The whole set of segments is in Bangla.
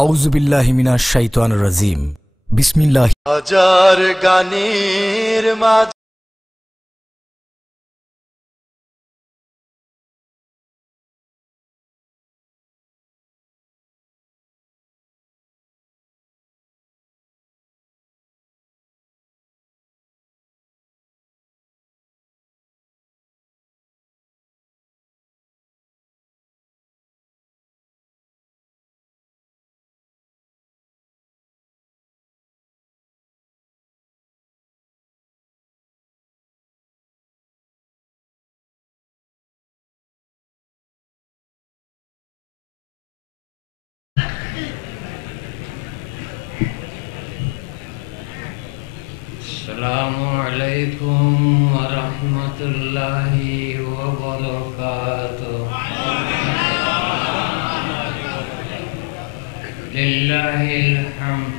আউযু বিল্লাহি মিনাশ শাইতানির রাজিম। বিসমিল্লাহ। হাজার গানের মাঝে আসসালামু আলাইকুম ওয়া রাহমাতুল্লাহি ওয়া বারাকাতুহু। লিল্লাহিল হামদ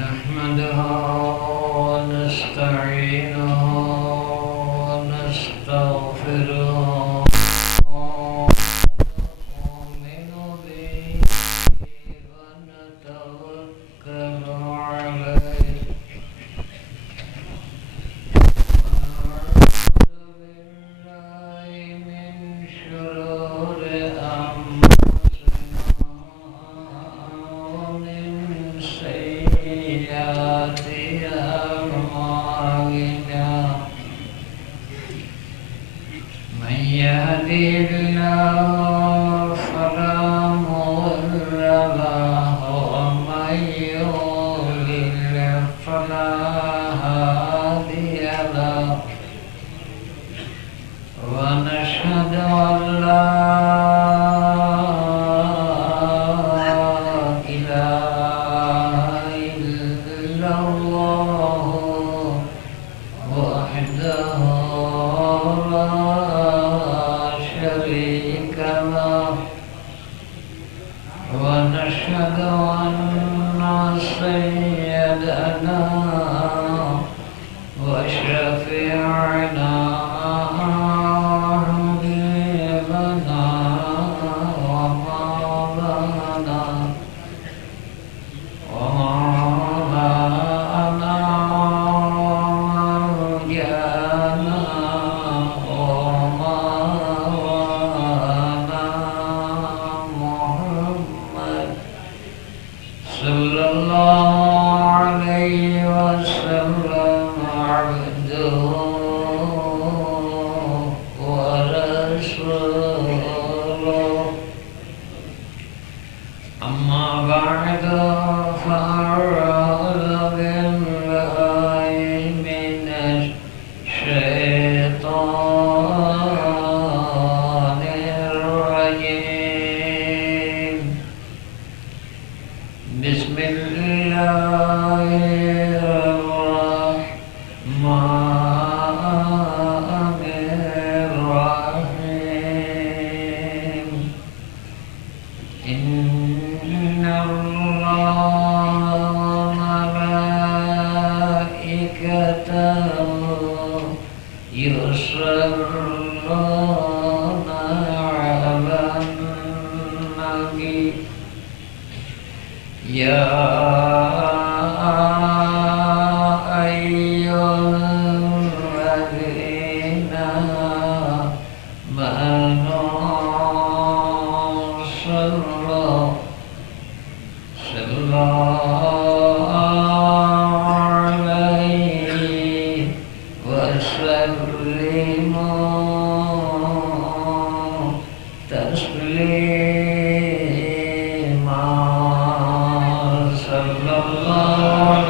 নাহমাদুহু ওয়া নাস্তাঈনুহু ওয়া নাস্তাগফিরুহু ونشهد أن سيدنا وشفيعنا حبيبنا ومولانا ومولانا ومرجانا صلى الله عليه وسلم عبده ورسوله. أما بعد فأعوذ بالله من الشيطان الرجيم. بسم الله الرحمن الرحيم. إن الله وملائكته يصلون على النبي يا أيها الذين آمنوا صلوا عليه وسلموا تسليما. صلى الله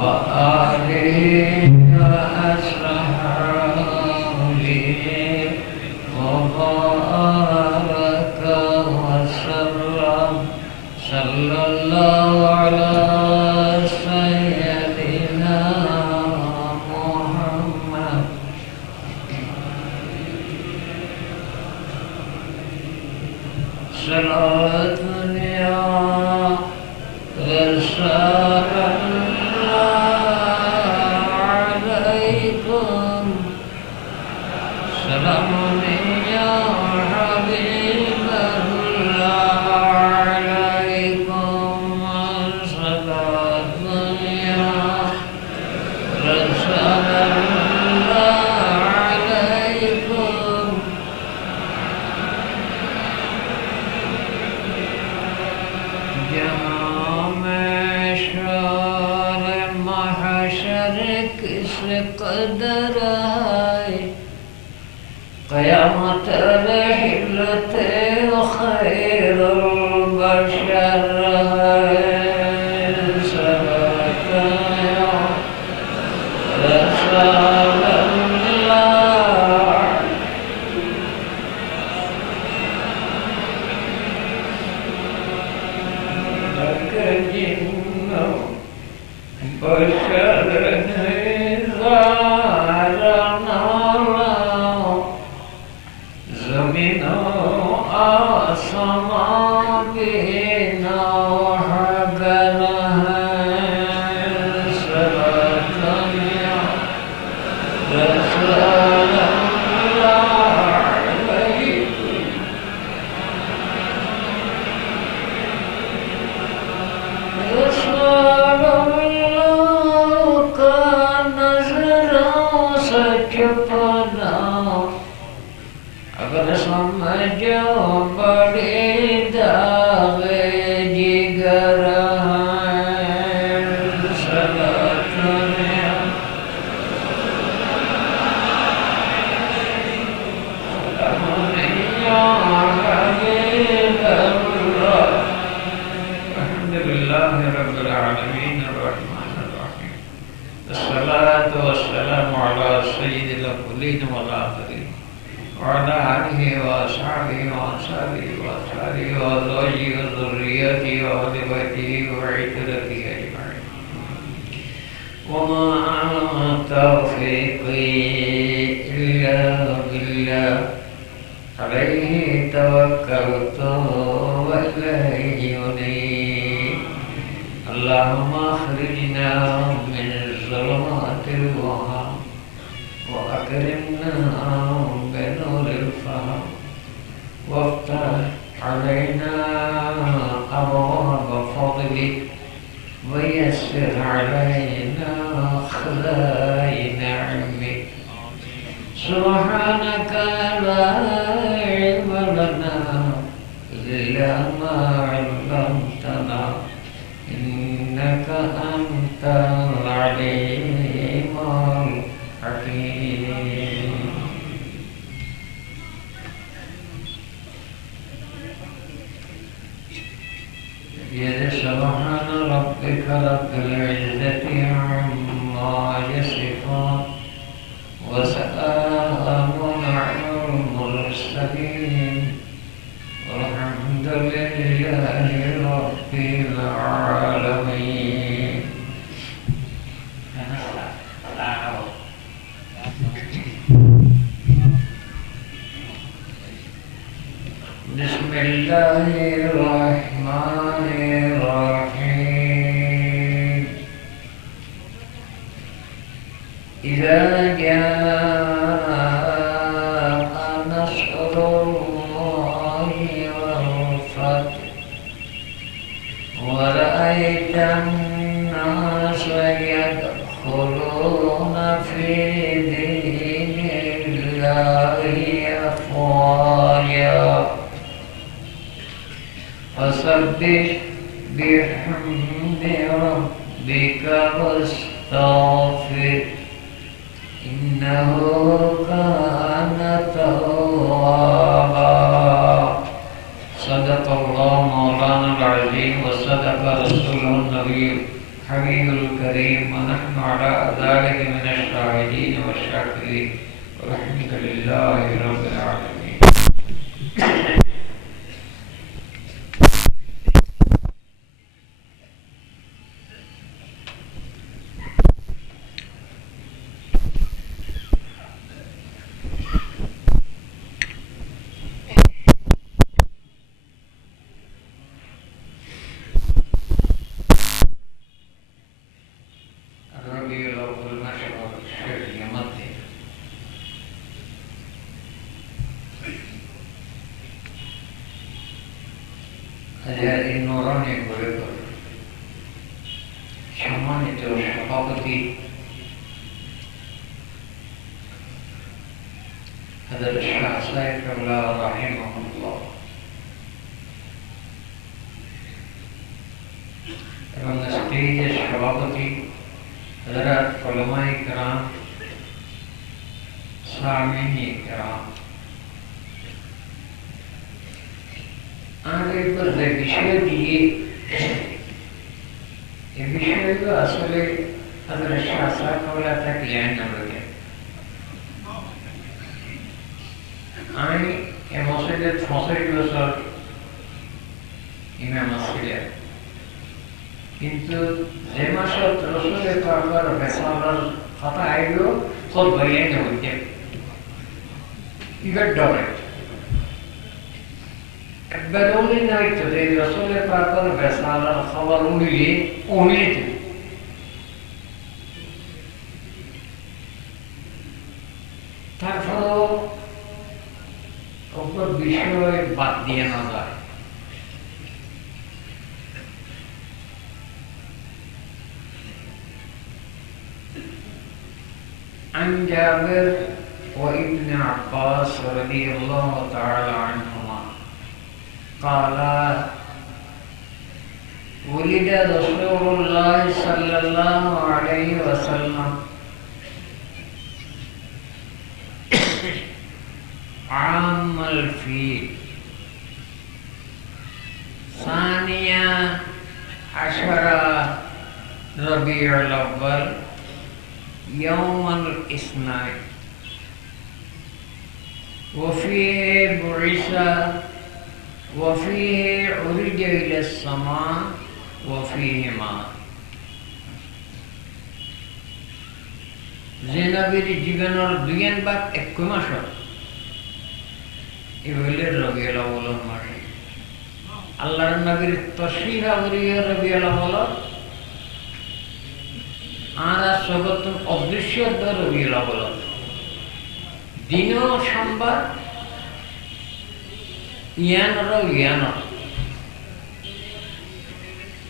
وآله وأصحابه وبارك وسلم. صلى الله على سيدنا محمد. صلوات يا رسول الله कदर है क़यामत रहिलत खैरुल बशर है सलातया रसूलल्लाह लक जिन्नो बशर अगर समझो बड़े दावे जिगर हैं सलातया सलामुनिया हबीबल्लाह अल्हम्दुलिल्लाहि रब्बिल आलमीन अर्रहमानिर रहीम अस्सलातु वस्सलामु अला सय्यिदिल अव्वलीन वल आखिरीन وعلى آله وأصحابه وأنصاره وأصحابه وأزواجه وذريته وأهل بيته وعترته أجمعين وما توفيقي إلا بالله عليه توكلت وإليه أنيب اللهم أخرجنا من ظلمات الوهم وأكرمنا بنور الفهم وافتح علينا أبواب فضلك ويسر علينا خزائن علمك سبحانك لا علم لنا إلا ما علمتنا إنك أنت العليم الحكيم سبحان ربك رب العزة عما يصفون وسلام على المرسلين والحمد لله رب العالمين. بسم الله الرحمن الرحيم. إذا جاء نصر الله والفتح ورأيت الناس يدخلون في دين الله أفواجا فسبح بحمد ربك واستغفر إنه كان توابا. صدق الله مولانا العظيم وصدق رسوله النبي الحبيب الكريم ونحن على ذلك من الشاهدين والشاكرين والحمد لله رب العالمين. সম্মানিত সভাপতি হযরত শাহ সাহেব কেবলা রাহিমাহুল্লাহ এবং স্টেজের সভাপতি হযরত উলামায়ে কেরাম সামিনী کرام আগে যে বিষয় দিয়ে এই বিষয়গুলো আসলে তাদের শাসা করা থাকলে আমরা আমি এ মসজিদের ৬৫ বছর ইমাম ছিলেন, কিন্তু যে মাসত রসুলের পাকের বেসালার কথা আইল সব বাইরে হইতে ইগট ডরে একবার উনি নাইতো যে রসুলের পাকের বেসালার খবর উনিলে তারপরও অপর বিষয় বাদ দিয়ে না যায়। عن جابر وابن عباس رضي الله تعالى عنهما قال ولد رسول الله صلى الله عليه وسلم عام الفيل ثانية عشر ربيع الأول يوم الاثنين وفيه بعث وفيه عرج إلى السماء وفيه مات زينبير জীবনের দুইয়ের বাদ এক মাস এগুলির রবিউল আউয়াল মাসে আল্লাহর নবীর তশরীফ আবরিয় রবিউল আউয়াল আর জগৎ অদৃশ্য রবিউল আউয়াল দিনও সোমবার ইয়ান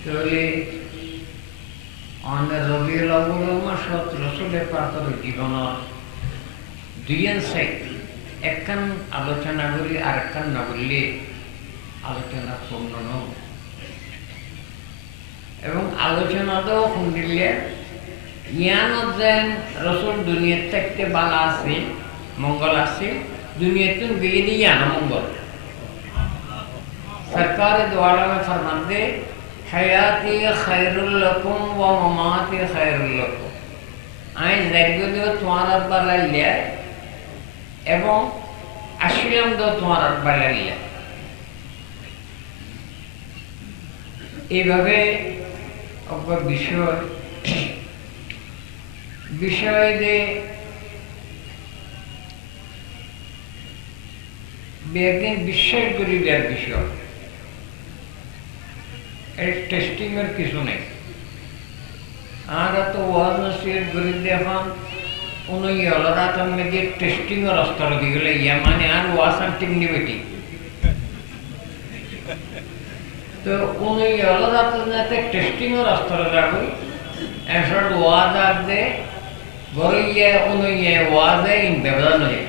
তাহলে আমাদের রবিউল আউয়াল মাসত রসুলের পাকের জীবনের দুইয়ের সাইড একখান আলোচনা করি আর একখান না বললে আলোচনা পূর্ণ নয় এবং আলোচনাটাও শুনলে ইয়ানত যেন রসুল দুনিয়ার থাকতে বালা আছে মঙ্গল আছে দুনিয়াতে গিয়ে দিয়ে ইয়ানা মঙ্গল সরকার দ্বারা में फरमाते हयाती खैरुल लकुम व ममाती खैरुल लकुम आए जिंदगी तुम्हारा बाला लिया এবং আসলাম তো তোমার বাড়াইলে এইভাবে বিষয় যে একদিন বিশ্বাস করি দেওয়ার বিষয় এর টেস্টিং এর কিছু নেই আর তো ওয়াজ নসিহত করি এখন उन्होंने अलरा तम में जे टेस्टिंग और अस्तर दी गले ये माने आर वासन टिंगनी बेटी तो उन्होंने अलरा तम में ते टेस्टिंग और अस्तर लागू ऐसा वाद आप दे बोले ये उन्होंने वाद है इन बेबदा नहीं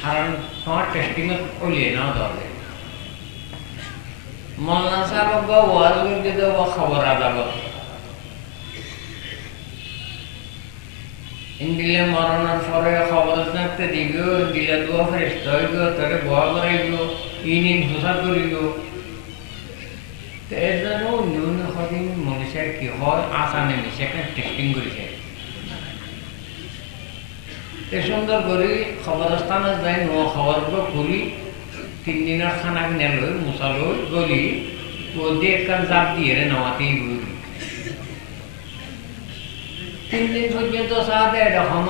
हारन कहाँ टेस्टिंग को लिए ना दौड़े मौलाना साहब अब वाद करके तो वो खबर आता है इंडिया मरणार फरे खबरच नागते दिगो इंडिया दुआ फरिश्ता होइगो तारे बुआ कराइगो इनिन हुसा करिगो ते एजनो न्यून खदिन मनुष्य की হয় আসানে মিশাকে টেস্টিং করিছে তে সুন্দর করে খবরস্থানে যাই নো খবরগো করি 3 দিনের খানা কিনে লই মুসালো গলি ও দেখকান জাপ দিয়ে রে নামাতেই গরি 3 दिन পর্যন্ত সাথে এরকম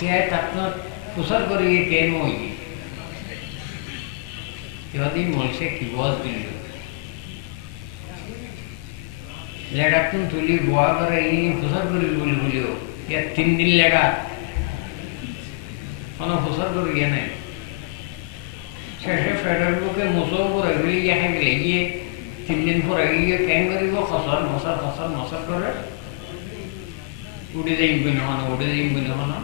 কে তাকনা কুসর করি কে মই যদি মনসে কি বল দিল লেডা তুম তুলি বুয়া করে এই কুসর করি বলিও ইয়া 3 দিন লেডা কোন কুসর করি নাই শেষে ফেডারকে মুসো করে গলি ইয়া গলি গিয়ে 3 দিন পরে গিয়ে কেন করিব খসর মসর করে উড়ে যাই বিনহনা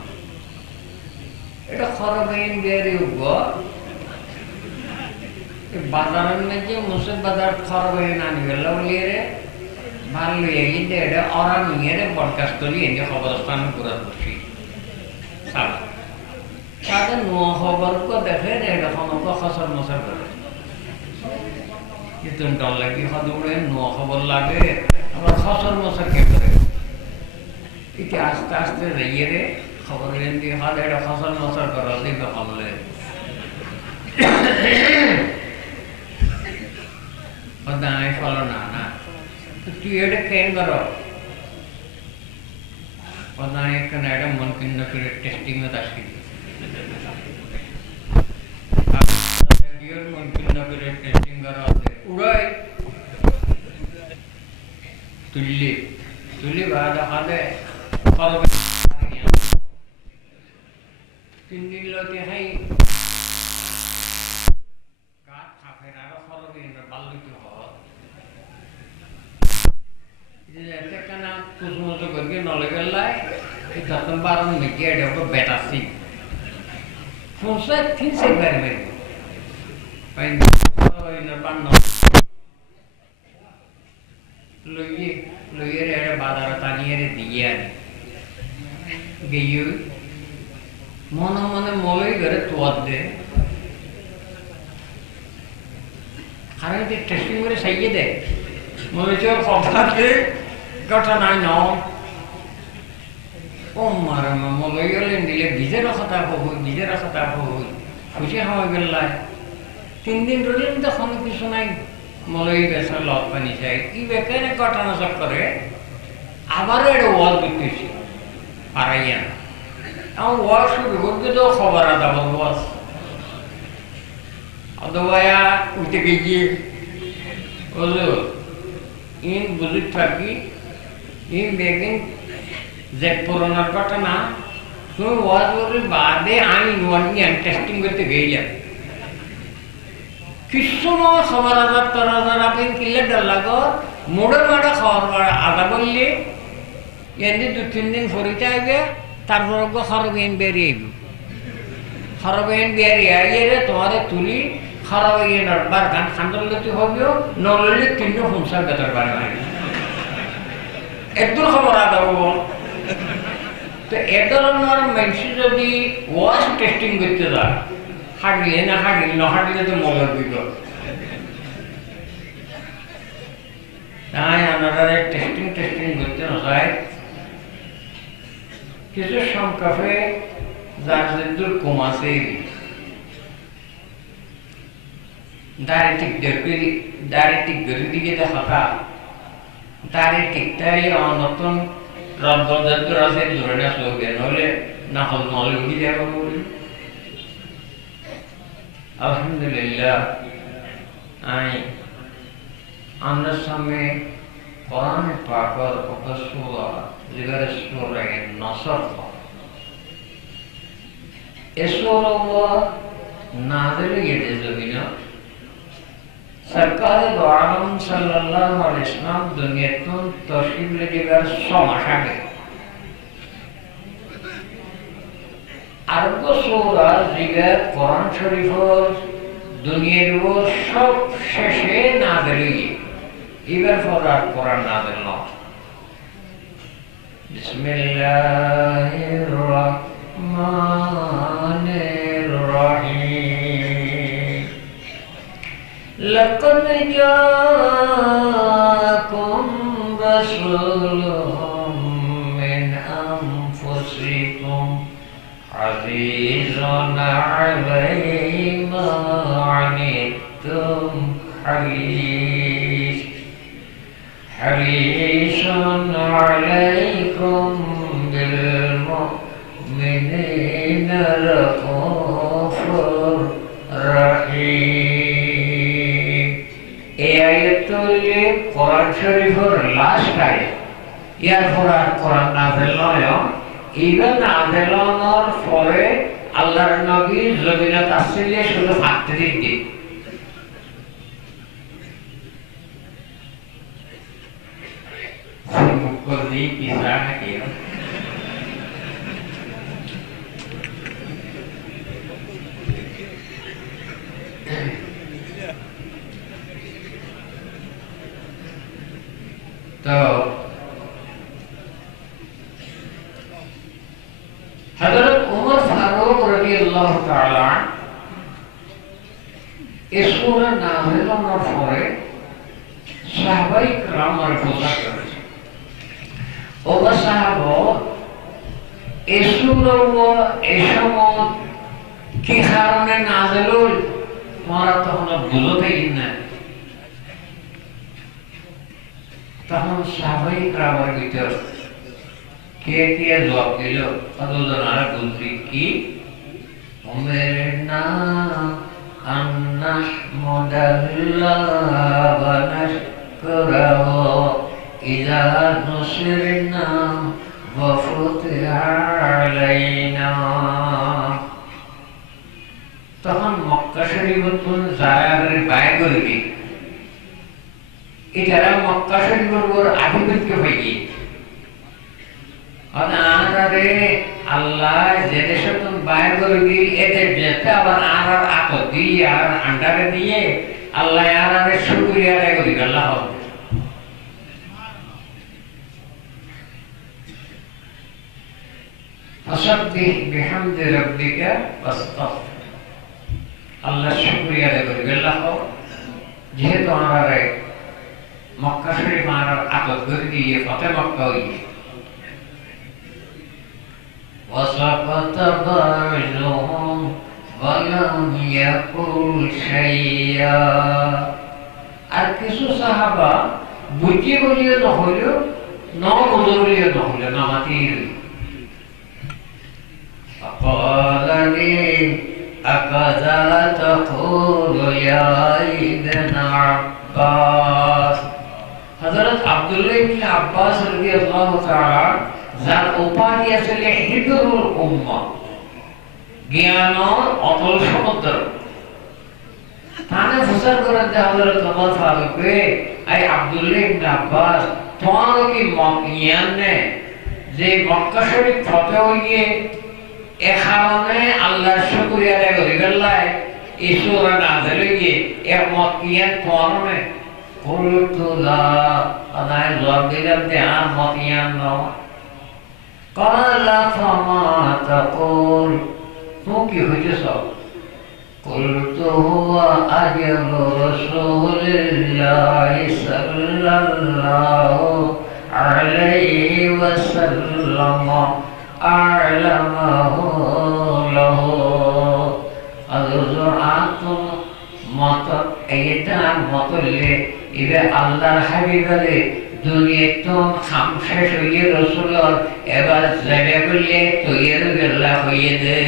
এটা খরবাইন বেরি উগ বাজারের মধ্যে মুসব বাজার খরবাইন আনি গেল বলি রে ভালো এগিয়ে এটা অরা নিয়ে রে পডকাস্ট করি এনে খবরস্থান পুরা করছি ছাড়া তাদের নোয়া খবরকে দেখে এরকম খসর মশার করে কিন্তু ডর লাগে হদৌড়ে নোয়া খবর লাগে আবার খসর মশার কে করে এটা আস্তে আস্তে রেগে রে খবর দিয়ে হাত এটা খসর মশার করা দিকে হলে দাঁড়ায় ফলো না না তুই এটা কেন করো দাঁড়িয়ে এখানে এটা মন কিন্ন করে টেস্টিং এ আসি মন কিন্ন করে টেস্টিং করা আছে উড়াই তুললি তুলি বাদ হাতে খরবে 3 দিন লতে হাই কাট খাফে আরো খরবে বাল্লিতে হয় যে কেনা কুসমত করকে নলে গেলাই এই তখন বারণ মেকে এটা বেটাসি ফোনসা 3 সেকেন্ড বের পাইন ওই না পান লইয়ে লইয়ে রে বাজার টানিয়ে রে দিয়ে গিয়ে মনে মনে মলই করে তোয়াদ দে কারণ যে টেস্টিং করে সাইয়ে দে মনে চল কথাতে ঘটনা নাও ও মারা মলই গেলে নিলে ভিজে রাখাটা হই খুশি হওয়া গেলাই 3 দিন রইলেন তখন কিছু নাই মলই গেছে লক পানি চাই কি বেকারে ঘটনা সব করে আবার এটা ওয়াল দিতেছি পারাইয়া আমার ওয়াল শুরু করতে তো খবর আদা বস অদবায়া উঠে গিয়ে ওজো ইন বুঝি থাকি ইন বেগিন যে পুরোনোর ঘটনা তুমি ওয়াজ বাদে আমি নিয়ে টেস্টিং করতে গেলাম কিছু খবর আদার তোর আপনি কিনলে ডর লাগো মোড়ে মাড়ে খবর আদা করলে এমনি 2-3 দিন ফরিতে আইবে তারপর খরবেন বেরিয়ে আইব খরবেন বেরিয়ে আইয়ে তোমাদের তুলি খরাব ইয়ে নড়বার গান খান্দলতি হবিও নললে 3 ফোনসার বেতর বাড়ি একদম খবর আদা হবো তো এ ধরনের মানুষ যদি ওয়াশ টেস্টিং করতে যায় হাঁটলে না হাঁটলে তো মলার বিপদ তাই আমরা টেস্টিং করতে না যায় কিছু সংখ্যাফে যার যেদুর কমাছে দাঁড়িয়ে ঠিক গড়ি দিকে দেখা দাঁড়িয়ে ঠিকটাই নতুন রব্দর আছে ধরে না চলবে নইলে না হল নলে উঠে যাবো বলি আলহামদুলিল্লাহ আমরা সামনে কোরআন পাকের উপসূরা যেগুলো সূরা নসর এই সূরা নাযিল হয়েছে জমিনে সরকার দো আলম সাল্লাল্লাহু আলাইহি ওয়াসাল্লাম দুনিয়াতুন তশরিফ লেবার 6 মাস আগে আরব সূরা যেগুলো কোরআন শরীফের দুনিয়ার সব শেষে নাযিল হয়েছে এবার পড়ার কোরআন নাযিল না বিসমিল্লাহির রহমানির রহিম লাকাদ জাআকুম রাসূলুম মিন আনফুসিকুম আজিজুন আলাইহি মা আনিতুম حريص عليكم بالمؤمنين رؤوف رحيم এই আয়াতুল কোরআন শরীফের লাস্ট আয়াত এরপর আর কোরআন নাযিল নয় ইভেন নাযিল হওয়ার পরে আল্লাহর নবী জমিনে তাফসীরে শুধু ফাঁকতে দিতে così chissà che तो हजरत उमर রাদিয়াল্লাহু তাআলা এই সূরা নাযিল হওয়ার পরে সাহাবায়ে কেরামের খোঁজা করেছে ও সাহাবা এই সূরা এই সময় কি কারণে নাযিল হল তোমরা তখন বুঝতেই না তখন সাহাবায়ে কেরামের ভিতর কে কে জবাব দিল আদুল্লাহ বলছি কি উমেরনা আন্নাহমুদাল্লাহ ওয়া নাশকুরাহু ইযা নুসিরনা ওয়া ফুতিহা আলাইনা তখন মক্কা শরীফতুন যারা বাইরে করবে এটারা মক্কা শরীফের আধিপত্য হয়ে আল্লাহ যে দেশের বাইর করে দিই এদের যেতে আবার আর আতো দিয়ে আর আন্ডারে দিয়ে আল্লাহ আর শুকরিয়া আদায় করি আল্লাহ ফাসাব্বিহ বিহামদি রাব্বিকা ওয়াস্তাগফির আল্লাহ শুকরিয়া আদায় করি আল্লাহ যেহেতু আমারে মক্কা শরীফ আর আতো করে দিয়ে ফতে মক্কা হইছে وسقط بعضهم ولم يقل شيئا আর কিছু সাহাবা বুঝি বলিও নহল নবুঝলিও নহল নামাতির قال لي أكذا تقول يا ابن عباس حضرت عبدالله بن عباس رضي الله تعالى যার উপাধি আসলে হিবরুল উম্মাহ জ্ঞানর অতল সমুদ্র তানে ফুসার করে হযরত ওমর ফারুক আই আব্দুল্লাহ ইবনে আব্বাস তোমার কি জ্ঞান নেই যে মক্কা শরীফ ফতে হইয়ে এ কারণে আল্লাহর শুকরিয়া আদায় করি আল্লাহ এই সূরা নাযিল হইয়ে এর জ্ঞান তোমার নেই কুলতু লা আনা জবাব দিলাম যে আর জ্ঞান নাও قال فما تقول توكي هجسو قلت هو أجل رسول الله صلى الله عليه وسلم أعلمه له أذكر أنتم مطر أيتان مطلع إذا الله حبيبه দুনিয়া তো খাম শেষ হইয়ে রসুলর এবার জায়গা করলে তৈয়ার বেলা হইয়ে দে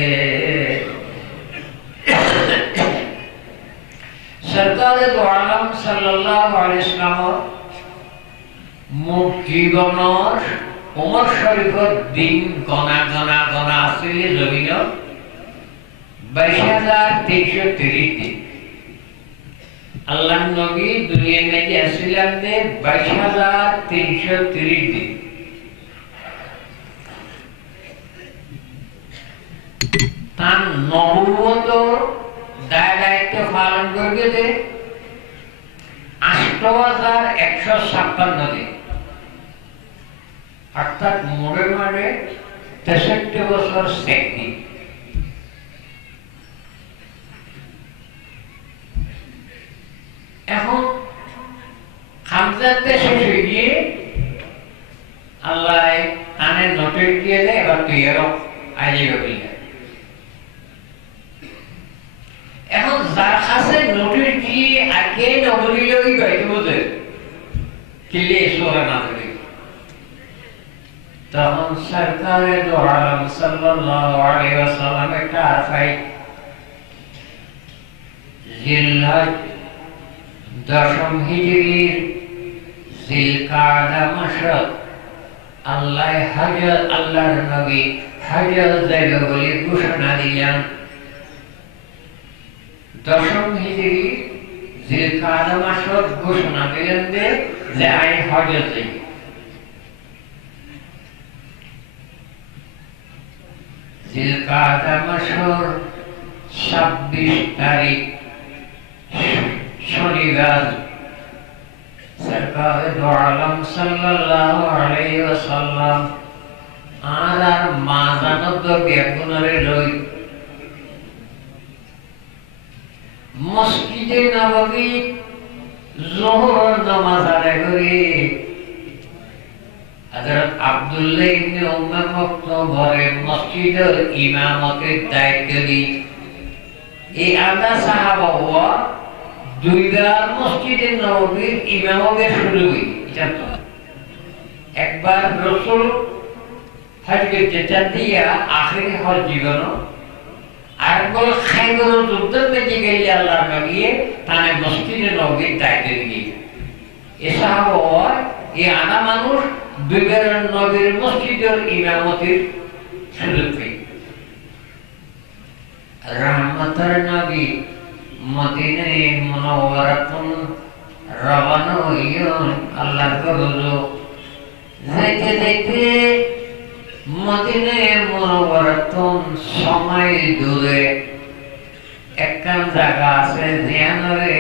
সরকার দো আলম সাল্লাল্লাহু আলাইহি ওয়াসাল্লাম মুখ জীবনের ওমর শরীফের দিন গণা গণা গণা আসলে জমিন 22,330 দিন আল্লাহ নবী দুনিয়ার মধ্যে আসছিলেন 22,330 দিন তার নবুয়ত দায়িত্ব পালন করবে যে 8,156 দিন অর্থাৎ মোড়ে মারে 63 বছর শেখ দিন এখন খামজাতে শেষ হয়ে গিয়ে আল্লাহ তানে নোটিশ দিয়ে দেয় এবার তুই এরো আইলে বললে এখন যার কাছে নোটিশ দিয়ে আগে নবলিলই গাইতে বোঝে কিলে সোরা না ধরে তখন সরকারে দো আলম সাল্লাল্লাহু আলাইহি ওয়াসাল্লাম একটা আরফাই জিলহজ দশম হিজরির জিলকাদা মাস আল্লাহ হযরত আল্লাহর নবী হযরত জায়গা বলে ঘোষণা দিলেন দশম হিজরি জিলকাদা মাস ঘোষণা দিলেন যে আই হযরত জিলকাদা মাসের 26 তারিখ শনিবার সরকার দো আলম সাল্লাল্লাহু আলাইহি ওয়াসাল্লাম আর মাজানত বেগুনরে লই মসজিদে নববী যোহর নামাজ আদায় করে হযরত আব্দুল্লাহ ইবনে উম্মে মাকতুমের মসজিদের ইমামতের দায়িত্ব নিয়ে এই আদা সাহাবা হওয়া দুইবার মসজিদে নববীর ইমামতের শুরু হই জানতো একবার রাসূল হজে যেতে দিয়া আখেরি হজ জীবন আর বল খাইবর যুদ্ধের মধ্যে গেলে আল্লাহর নবী তানে মসজিদে নববীর দায়িত্ব দিয়ে এ সাহাবা এই আনা মানুষ দুইবার নবীর মসজিদের ইমামতের সুযোগ পেয়ে রহমতের নবী মদিনায়ে মুনাওয়ারাতুন রওনা হইলেন আল্লাহর গজব যাইতে যাইতে মদিনায়ে মুনাওয়ারাতুন সময় দূরে একখান জায়গা আছে জিয়ানরে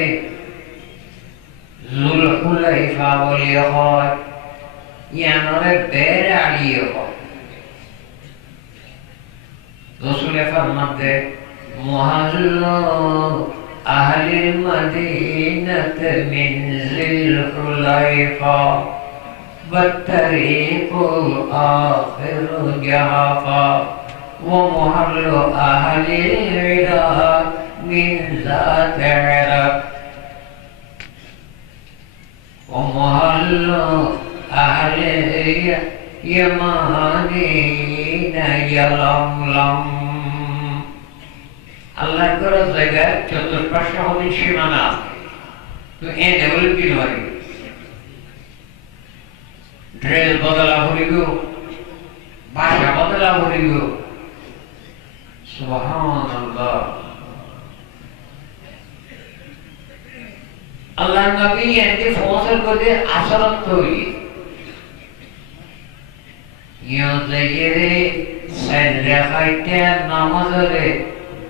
জুলহুলাইফা বলি হয় ইয়ানরে বেড়ে আড়িয়ে হয় রাসূলে ফরমাতে মুহাল্ল আহলিল মদিনাত মিন জিলহুলাইফা والطريق الآخر جحفا ومحل أهل العراق من ذات عرق ومحل أهل اليمانين يلملم আল্লাহর ঘরের জায়গায় চতুর্পাশে হবে সীমানা তো এনে বলে কি ধরে ড্রেস বদলা হইব ভাষা বদলা হইব সুবহানাল্লাহ আল্লাহর নবী এতে ফসল করে আসরত তৈরি ইয়া জায়রে সাইরা খাইতে নামাজে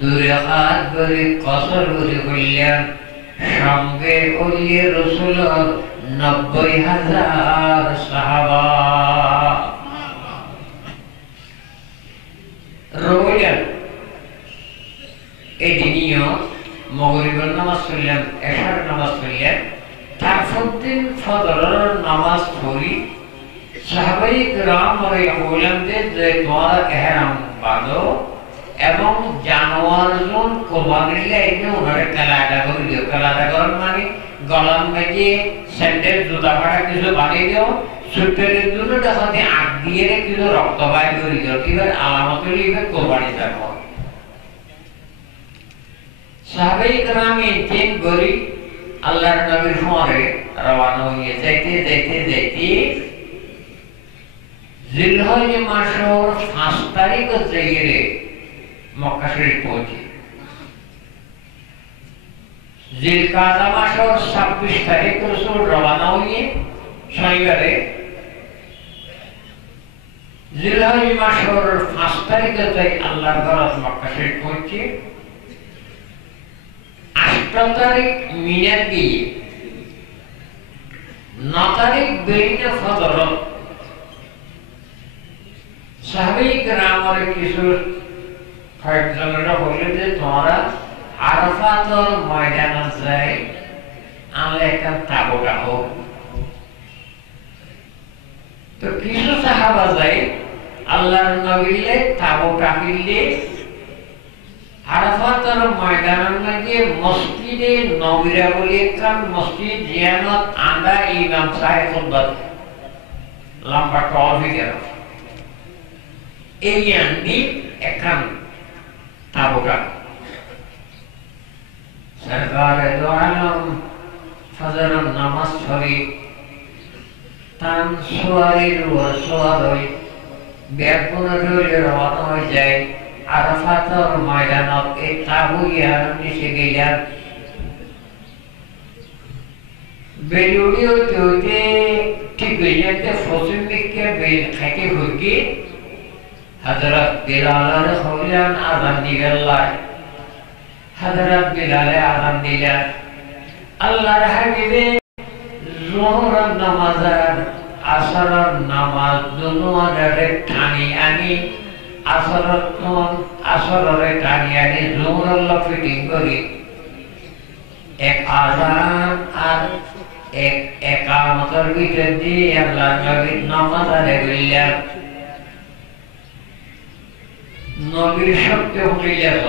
দুই রাকাত করে কসর করে হইলেন সঙ্গে ওলিয়ে রাসূল 90,000 সাহাবা রইলেন এই দিনিও মাগরিবের নামাজ পড়লেন এশার নামাজ পড়লেন তারপর দিন ফজরের নামাজ পড়ি সাহাবায়ে কিরাম বললেন যে তোমরা ইহরাম বাঁধো এবং জানোয়ারজন কোরবানির লাইনে ওনারে কালাদা করে দিও কালাদা করার মানে গলার মধ্যে স্যান্ডেল জুতা ফাটা কিছু বানিয়ে দিও সুটের জন্য দেখাতে আগ দিয়ে কিছু রক্ত বাইর করে দিও এবার আলামত লিখে কোরবানি যাবো সাহাবায়ে কিরাম তিন গরি আল্লাহর নবীর ফরে রওনা হয়ে যাইতে জিলহজ মাসের 5 তারিখ যাইরে মক্কা শরীফ পৌঁছে জিলকাদা মাসের 26 তারিখ রাসূল রওনা হয়ে শনিবারে জিলহজ মাসের 5 তারিখে যাই আল্লাহর ঘর মক্কা শরীফ পৌঁছে 8 তারিখ মিনার গিয়ে 9 তারিখ বেরিয়ে ফজর সাহাবায়ে কিরামের কিছু কয়েকজনেরা বললেন যে তোমরা আরাফাতের ময়দানে যাই আমরা একটা তাবু রাখো তো কিছু সাহাবা যাই আল্লাহর নবীলে তাবু রাখিলে আরাফাতের ময়দানের মধ্যে মসজিদে নবীরা বলে একটা মসজিদ জিয়ানত আন্দা ইমাম সাহেব খুতবা লম্বা টল হয়ে গেল এই আন্দি একখান তাবুকা সরকারে দো আলম ফজরের নামাজ পড়ি তান সোয়ারির সোয়ার হই ব্যাকুণের রওনা হয়ে যায় আরাফাতের ময়দানত এই তাবু ইয়ার নিচে গেলাম বেলুড়ি হইতে ঠিক হয়ে যেতে ফসল দিকে বেল খাইতে হইকি হযরত বিলালের হইলেন আযান দিলেন হযরত বিলালে আযান দিলেন আল্লাহর হাবিবে যোহরের নামাজ আর আসরের নামাজ দুনোরে টানি আনি আসরের টানি আনি যোহরের ফিটিং করি এক আযান আর এক একামতের ভিতর দিয়ে আল্লাহর নবীর নামাজ আদায় করিলেন। নবীর শক্তি উঠিলেছ,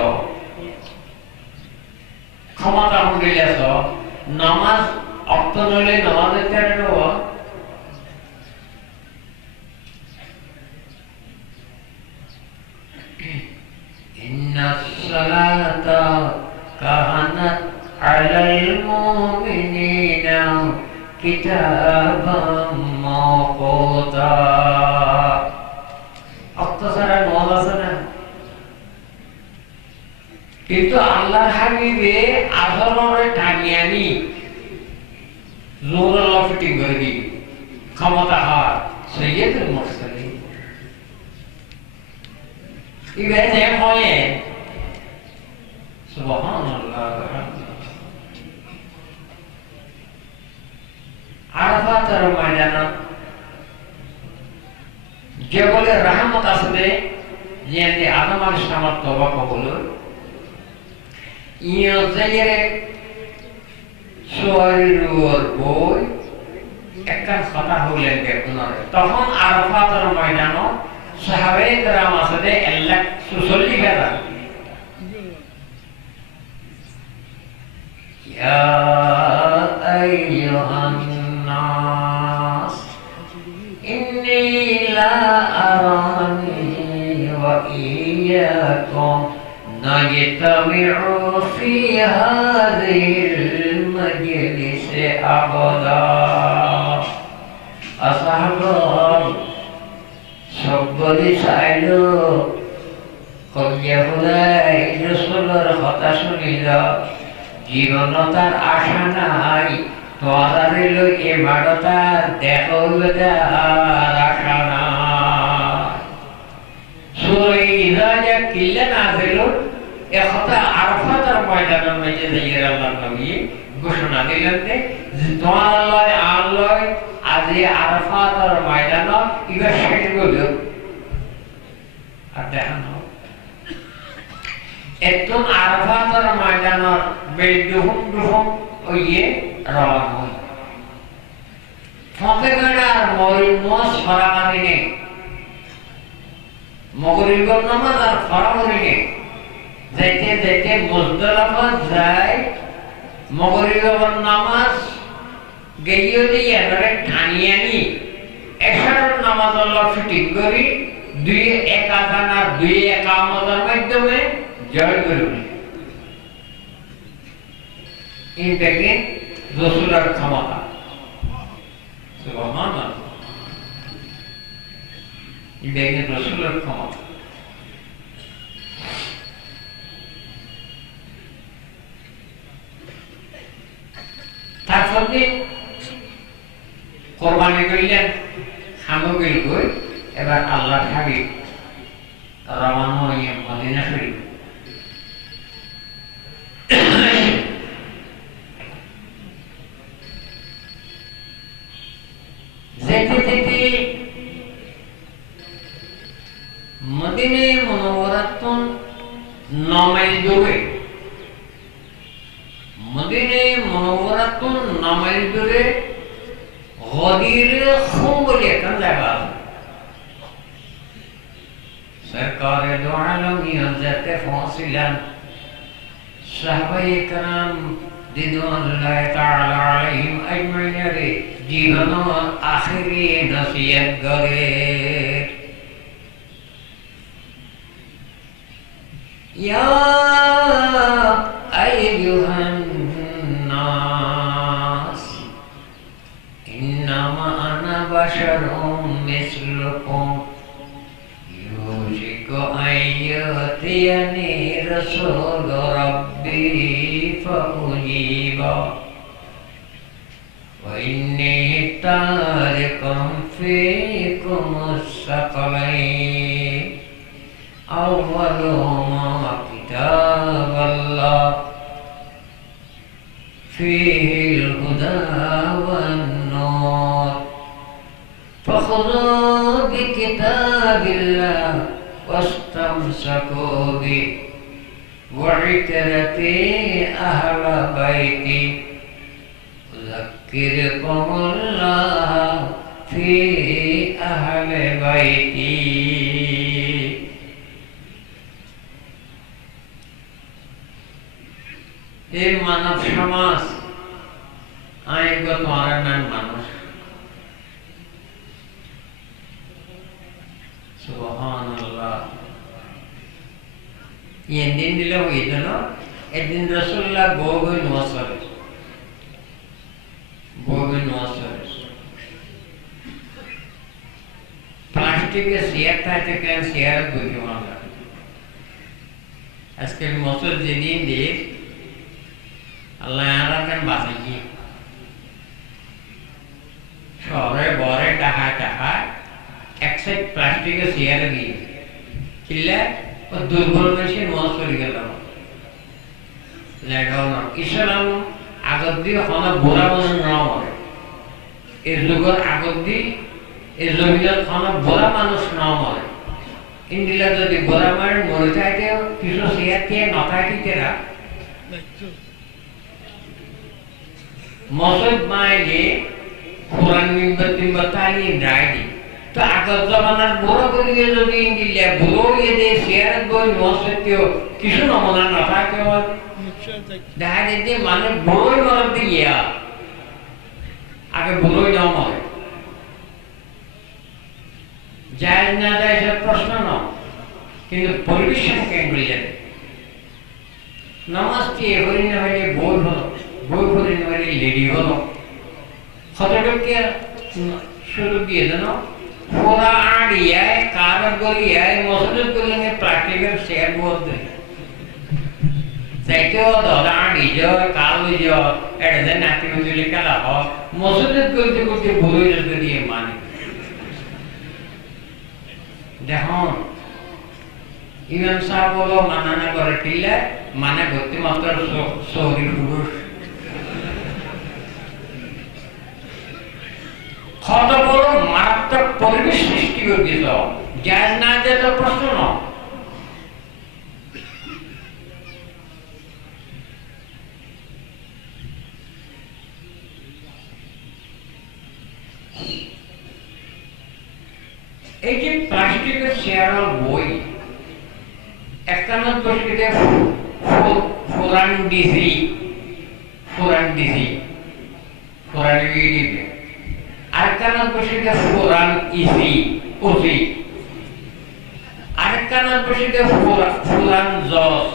ক্ষমতা উঠিলেছ, নামাজ অর্থ নইলে নামাজের তেরে নেব। ইন্নাস সালাতা কানাত আলাল মুমিনিনা কিতাবাম মাওকুতা। অর্থ ছাড়া নামাজ আছে না, কিন্তু আল্লাহর হাবিবে আজরের টানিয়ানি জোর আল্লাহ ফিটিং করে দি ক্ষমতা হার সৈয়দুল মুরসালিন ইবে যে হয় সুবহানাল্লাহ। আরাফাতের ময়দানে যে বলে রহমত আসবে যে আদম আলাইহিস সালাম তওবা কবুল ইয়ে জায়গায় সোয়ারির বই একটা কথা হলেন দেখুন। তখন আরাফাতের ময়দানে সাহাবায়ে কেরাম আসলে 140,000 ইয়া আইয়ুহান নাস ইন্নী লা আরানি ওয়া ইয়্যাকুম নাজতামিউ ফি হাযিহিল মাজলিসি আবাদা। আসহাব সব্বরি চাইলো কলিয়া হুদাই রাসূলের কথা শুনিল, জীবন তার আশা নাই, তোয়ারে লই এ মাডতা দেখো বেদার আশা নাই। সূরা ইজা কিল্লা নাযিল এ কথা আরাফাতের ময়দানের মধ্যে যাইয়া আল্লাহর নবী ঘোষণা দিলেন যে তোমার আল্লাহ আজ আরাফাতের ময়দান ইবা শেষ হইল। আর দেখেন একদম আরাফাতের ময়দানের বেদুহুম দুহুম ওইয়ে রওনা হই ফতেগড় আর মরিমস ফরাকাদিনে মগরিবের নামাজ আর ফরাকাদিনে যাইতে যাইতে মুজদালিফা যায়। মগরিবের নামাজ গেইও দিয়ে এবারে টানিয়ানি এশারের নামাজ আল্লাহ ফিটিং করি দুই এক আযান আর দুই একামতের মাধ্যমে জয় করবে। এই দেখেন রাসূলের ক্ষমতা, সুবহানাল্লাহ। এই দেখেন রাসূলের ক্ষমতা। তারপর কোরবানি করলেন, সামগ্রী কই এবার আল্লাহর হাবিব রওনা হয়ে মদিনা শরীফ। যেতে যেতে মদিনা মুনাওয়ারাতুন 9 মাইল দূরে, মদিনা মুনাওয়ারাতুন 9 মাইল দূরে গদির খুম বলে একটা জায়গা আছে। সরকারে দো আলম ইজ্জতে পৌঁছিলেন। সাহাবায়ে কেরাম রিদওয়ানুল্লাহি তাআলা আলাইহিম আজমাইনের জীবন আখিরি নসিহত করে ইয়া আইয়ুহান নাস ইন্নামা আনা বাশারুম মিসলুকুম ইউশিকু আইয়াতিয়ানি রাসূল রাব্বি ফাউজিবা ওয়া ইন্নী তারিকুম ফীকুমুস সাকালাইন আউয়ালুহুমা কিতাবাল্লাহ ফীহিল হুদা ওয়ান নূর ফাখুযু বিকিতাবিল্লাহ ওয়াস্তামসাকু বিহি وعترتي أهل بيتي أذكركم الله في أهل بيتي এই মানব সমাজ আইনগত অরণ্যের মানুষ সুবহানাল্লাহ দিন দিলে হইল একদিন রাসূলুল্লাহ বউবিন ওয়াসরে প্লাস্টিকের চেয়ার থাকে কেন চেয়ার বইতে মানা আজকের মসর যেদিন দেখ আল্লাহ আরামেন বাঁচাইছি শহরে বরে টাকা এক সাইড প্লাস্টিকের চেয়ার দিয়ে কিনলে ও দুর্বল মেশিন মজ করে গেল ইসলাম আগত দিয়ে হনা বুড়া মানুষ না মরে এই যুগের আগত দিয়ে এই জমিদার হনা বুড়া মানুষ না মরে ইন্দিলা যদি বুড়া মানুষ মরে থাকে কিছু চেয়ার দিয়ে নথায় তেরা মসজিদ মাইলে কোরআন মিম্বার টিম্বার তাই ডাইনি তো আগত জমানার বড় করিয়ে যদি ইন্দিলা বুড়ো ইয়ে দিয়ে চেয়ার বই মসজিদও কিছু নমুনা না থাকে দেখা যেতে মানে বড়ই মরদ দিয়ে আগে বড়ই না মরে যায় না যায় সব প্রশ্ন না কিন্তু পরিবেশন কেন্দ্রে যাবে নামাজ কি হরি না হইলে বই হলো বই হরি না হইলে লেডি হলো কতটুকু শুরু দিয়ে দেন পুরা আড়িয়ায় কারণ গলিয়ায় মসজিদ গলিয়ে প্র্যাকটিক্যাল শেয়ার বলতে যাইতেও ধরা আড়িয়ে কালো এটা যে নাতি বুঝলে খেলা হয় মসজিদ করতে করতে ভুলে যেতে দিয়ে মানে দেখুন ইমাম সাহেব বলো মানা করে টিলে মানে ভর্তি মাত্র শহরী পুরুষ কত বড় মারাত্মক পরিবেশ সৃষ্টি করে দিত যার না যেত প্রশ্ন না এই যে প্লাস্টিকের চেয়ার বই একটা না বসে ফোরান ডিসি আরেকটা না বসে ফোরান ইসি ওসি আরেকটা না বসে ফোরান জস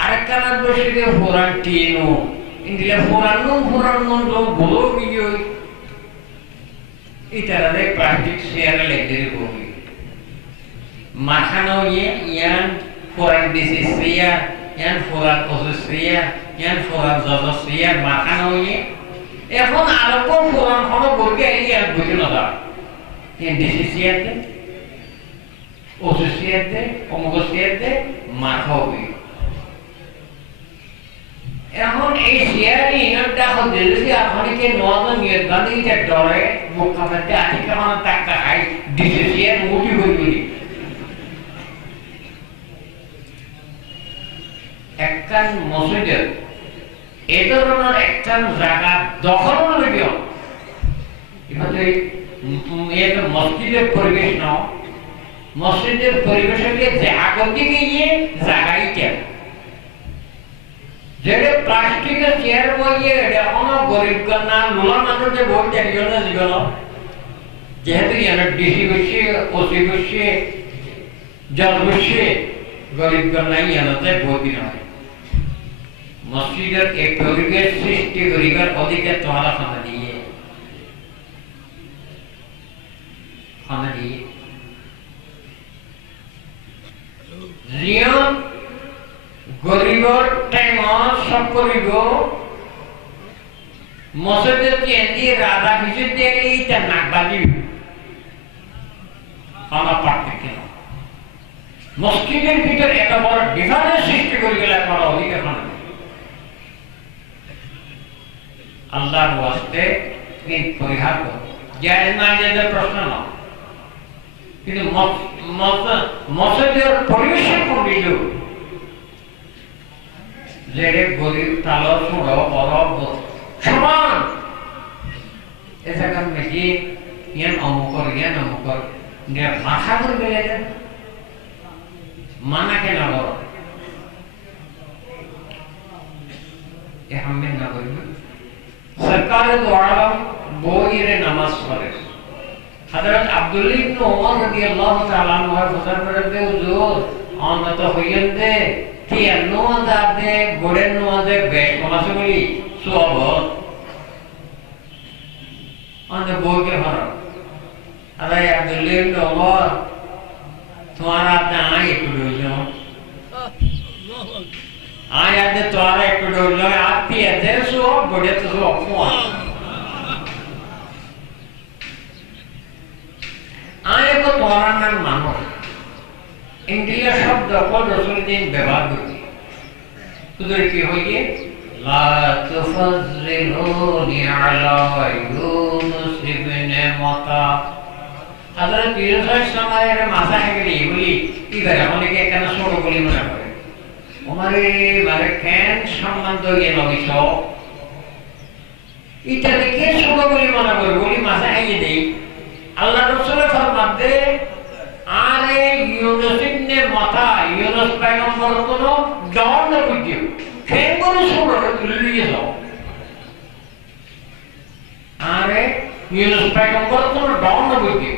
আরেকটা না বসে ফোরান টিনো ইন্দিলা ফোরান বলো গিয়ে ইতারাদের প্লাস্টিক চেয়ার লেগে বই মাখানো ইয়ান ফোরান ডিসি চেয়ার ইয়ান ফোরান ওসি চেয়ার ইয়ান ফোরান জস চেয়ার মাখানো এখন আরো কোন ফোরান হলো বলকে ইয়ান বুঝে না দা ইয়ান ডিসি চেয়ার দে ওসি চেয়ার দে অমুক চেয়ার দে মাখাবি এখন এই চেয়ারে ইনটা হতে যদি আপনাকে নজন নিয়ে গান্ধীতে ডরে মুখাতে আঠিকা মানে টাকা খাই ডিসি চেয়ার মুটি হয়ে গেলি একখান মসজিদের এই ধরনের একখান জায়গা দখল লইব এবার মসজিদের পরিবেশ ন মসজিদের পরিবেশকে আগর দিকে গিয়ে জায়গায় কেন যেটা প্লাস্টিকের চেয়ার বইয়ে এখনো গরিব না লোলা মানুষের বই চালিয়ে না জীবন যেহেতু ডিসি বসছে ওসি বসছে জল বসছে গরিব নাই এনাতে বই নয় মসজিদের এক পরিবেশ সৃষ্টি করিবার অধিকার তোমারা খানা দিয়ে নিয়ম গরিবর টাইম সব করিব মসজিদের চেন্দি রাধা কিছু দিয়ে এইটা নাকবাজি খানা পার্থক্য মসজিদের ভিতরে এত বড় ডিফারেন্স সৃষ্টি করে গেলে আমার অধিকার খানা আল্লাহর ওয়াস্তে এই পরিহার করো জায়েজ না জায়েজের প্রশ্ন না কিন্তু মসজিদের পরিবেশন করে দিল যেরে গরিব তালো ছোট বড় সমান এ জায়গা নাকি ইয়ান অমুকর মাথা করে বেড়ে যায় মানা কেন বড় এ হামেন না করবে সরকারের দ্বারা বইরে নামাজ পড়ে হযরত আব্দুল্লাহ ইবনে ওমর রাদিয়াল্লাহু তাআলা আনহু ফজর পড়তে হুজুর অন্তত হইয়েতে কি নোয়াজে গোড়ের নোয়াজে বেশ মাসুলি সওয়াব অন্ত বইকে ভরা আরে আব্দুল্লাহ ইবনে ওমর তোমারা আপনি আয় একটু ডুবলো আয় আদে তোমারা একটু ডুবলো আপনি এতে সওয়াব গোড়ে তো সওয়াব ফোয়া আয় তো তোমার নাম মানুষ ইন্ডিয়া শব্দ পর রসুল দিন ব্যবহার করি তোদের কি হইয়ে লা তুফাজ্জিলুনি আলা ইউনুস ইবনে মাতা হযরত ইউনুস আলাইহিস সালামের মাথা হেগলি বলি কি করে অনেকে কেন ছোট বলি মনে করে ওমারে মানে কেন সম্বন্ধ ইয়ে নবিস এটা দেখে ছোট বলি মনে করে বলি মাথা হেগে দেই আল্লাহ রাসূল ফরমাতে আরে ইউনুস ইবনে মাতা ইউনুস পয়গম্বর কোন ডর না বুঝিও কেন করে ছোট লিয়ে যাও আরে ইউনুস পয়গম্বর কোন ডর না বুঝিও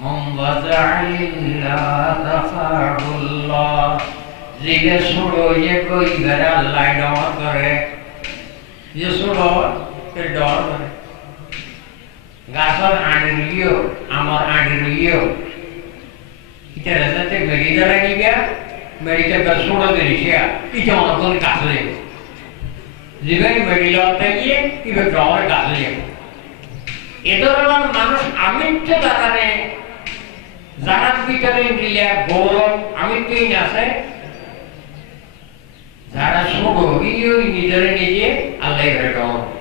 মুওয়াজ্জাইল্লাহ রাফাহুল্লাহ জিগে ছোড়ো ये कोई घर अल्लाह डर करे ये ছোড়ো তে ডর করে গাছর আড়ি লিও আমার আড়ি লিও এটা রাতে মেরি দ্বারা গিয়া মেরিতে গাছ ছোড়ো দেরিয়া এটা আমার কোন কাছে জীবন মেরি লতে গিয়ে ইবে ডর কাছে এ ধরনের মানুষ আমিত্ব দ্বারারে যারা ভিতরে দিলে গৌরব আমিত্বই আছে যারা ছোট ইও নিজেরে নিজে আল্লাহর ডর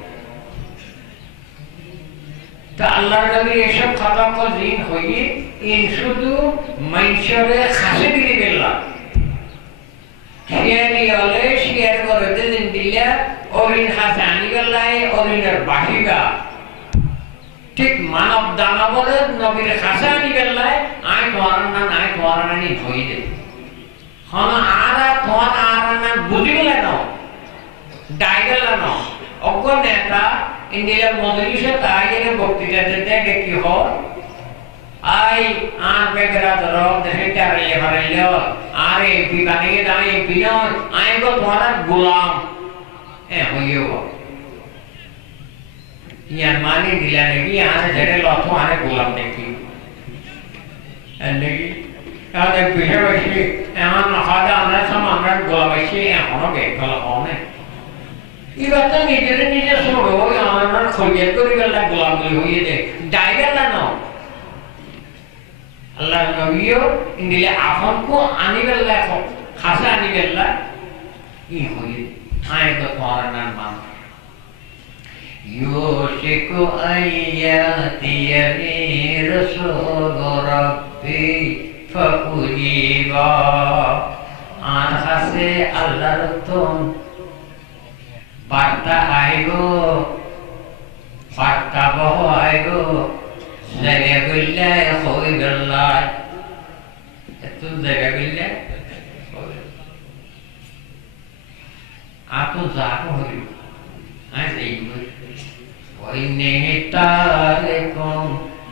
তা আল্লাহর নবী এসব কথা দিন হইয়ে ইন শুধু মানুষের খাসে দিয়ে দিলাম শেয়ারি হলে শেয়ার করে দিন দিলে অরিন হাসে আনি গেলাই অরিনের বাহিবা ঠিক মানব দানবদের নবীর খাসে আনি গেলাই আয় তোমার নানি ধই দে হন আর তোমার আর না বুঝি গেলে না ডাইগেল না অজ্ঞ নেতা ইন্ডিয়ার মজলিসে তাইরে বক্তৃতা দিতে কি হয় আই আর বেগরা ধরো দেশে আরে হারাইলে আরে বিকানে দাই বিনয় আই গো তোমার গোলাম এ হইও ইয়ার মানে দিলা নাকি আর যেটা লথ আরে গোলাম দেখি এন্ডি তাহলে বিহে বসে এমন খাদা আমরা সব আমরা গোলাম বসে এখনো বেকল হনে এবার তো নিজের নিজে ছোড়ো আমার খরিয়াত করে গেল গোলামি হয়ে দে ডাইগার না আল্লাহ নবীও ইন্দিলে আপন কো আনি গেল খাসা আনি গেল ই হয়ে আয় তো তোমার নাম মান ইউশিকু আইয়াতিয়ানি রাসূল রাব্বি ফাউজিবা আর হাসে আল্লাহর তোম বার্তা আইগো বার্তা বহ আইগো জায়গা গইলে হই গল্লাই এত জায়গা গইলে আপু যাকো হই আই এইগো ওই নেতারেকুম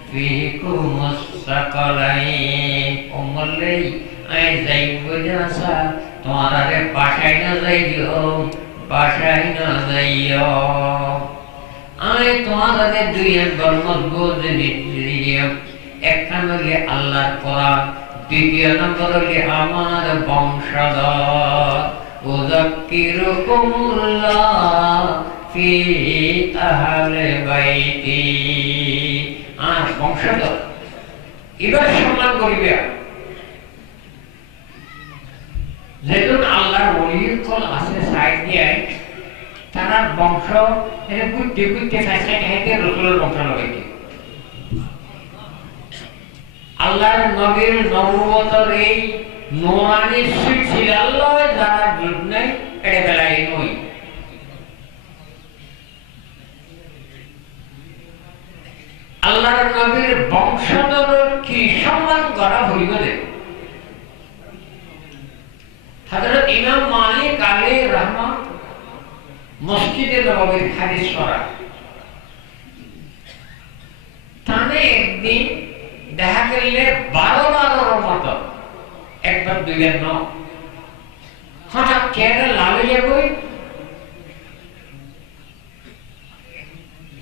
ফিকুম মুস্তাকালাই ওমলে আই যাইবো জাসা তোমারে পাঠাই না যাইও বাসায় না যাইও আয় তোমাদের দুই একবার মজবুত নিয়ে একটা হলে আল্লাহর কোরআন দ্বিতীয় নম্বর হলে আমার বংশধর উযাক্কিরুকুমুল্লাহ ফি আহলি বাইতি আর বংশধর এবার সম্মান করিবে যেদিন আল্লাহর ওলির কল আছে সাইড দিয়ে তার বংশ এনে বুঝতে বুঝতে সাইড হেঁটে রসুলের বংশ লাগাইছে আল্লাহর নবীর নবুয়তের এই নূরানি সিলসিলা আল্লাহ যারা যুগ নাই এটা বেলায় নই আল্লাহর নবীর বংশধর কি সম্মান করা হইবে হযরত ইমাম মালিক আলাইহির রহমান মসজিদে নববীর হাদিস পড়া তানে একদিন দেখা গেলে 12 মতো একবার দুইবার ন হঠাৎ চেহারা লাল হয়ে যাবে